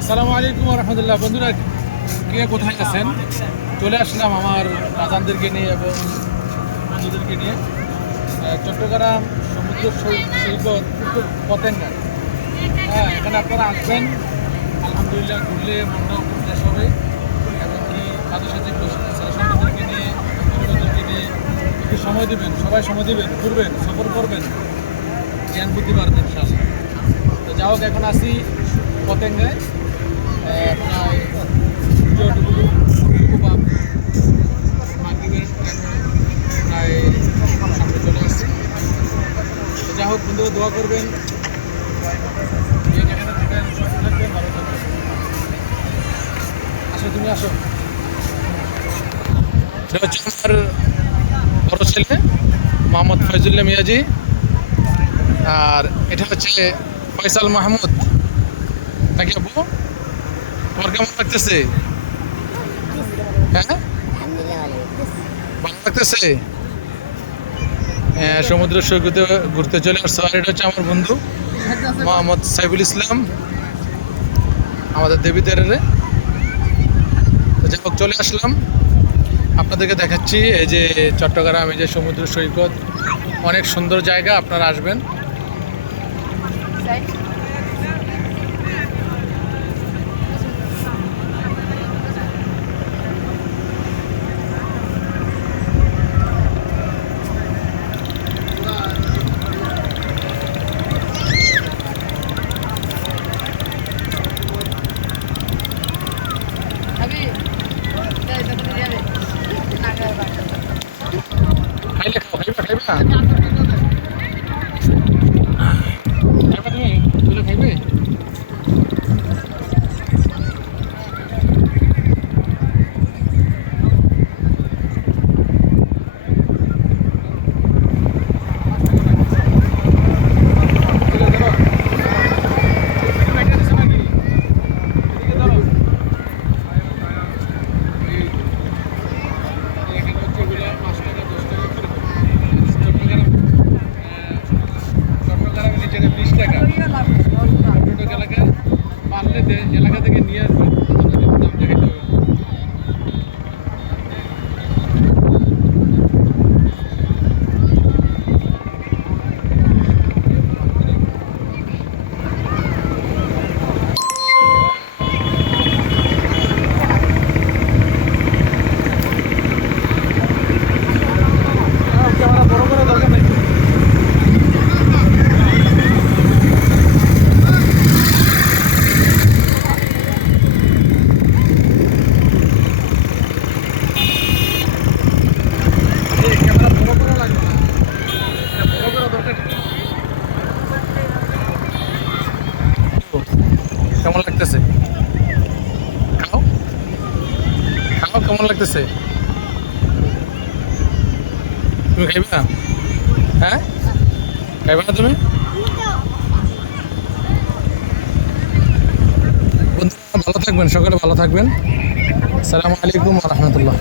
আসসালামু আলাইকুম রহমতুল্লাহ। বন্ধুরা, কে কোথায় আছেন? চলে আসলাম আমার বাজানদেরকে নিয়ে এবং বন্ধুদেরকে নিয়ে চট্টগ্রাম সমুদ্র সৈকত পতেঙ্গা। হ্যাঁ, এখানে আপনারা আসবেন, আলহামদুলিল্লাহ ঘুরলে মনটাও খুব ফ্রেশ হবে এবং কি তাদের সাথে ছেলেসন্তানদেরকে নিয়ে পরিবারদেরকে নিয়ে একটু সময় দেবেন, সবাই সময় দেবেন, ঘুরবেন, সফর করবেন, জ্ঞান বুদ্ধি পারবেন ইনশাআল্লাহ। তো যা হোক, এখন আসি পতেঙ্গায়, প্রায় প্রায় সামনে চলে আসছি। যা হোক, বন্ধুরা দোয়া করবেন, যেখানে থাকেন সুস্থ থাকবেন, ভালো থাকবেন। আসো, তুমি আসো। এটা হচ্ছে আমার বড় ছেলে মোহাম্মদ ফয়জুল্লাহ মিয়াজি, আর এটা হচ্ছে ফয়সাল মাহমুদ। নাকি আপু, তোমার কেমন লাগতেছে? হ্যাঁ, ভালো লাগতেছে। সমুদ্র সৈকতে ঘুরতে চলে আসছে। আর এটা হচ্ছে আমার বন্ধু মোহাম্মদ সাইফুল ইসলাম, আমাদের দেবীদেরে। তো যাই হোক, চলে আসলাম, আপনাদেরকে দেখাচ্ছি এই যে চট্টগ্রাম, এই যে সমুদ্র সৈকত, অনেক সুন্দর জায়গা, আপনারা আসবেন। খাইলে খাও, খাইবা খাইবা খাইবা, তুমি তুলে খাইবে? এলাকা থেকে নিয়ে আসবেন, দাম দেখাইতে হবে। ক্যামেরা বড় করে দরকার নেই। কেমন লাগতেছে? খাও খাও, কেমন লাগতেছে? তুমি খাইবা? হ্যাঁ, খাইবা না তুমি? বন্ধুরা ভালো থাকবেন, সকলে ভালো থাকবেন। আসসালামু আলাইকুম ওয়া রাহমাতুল্লাহ।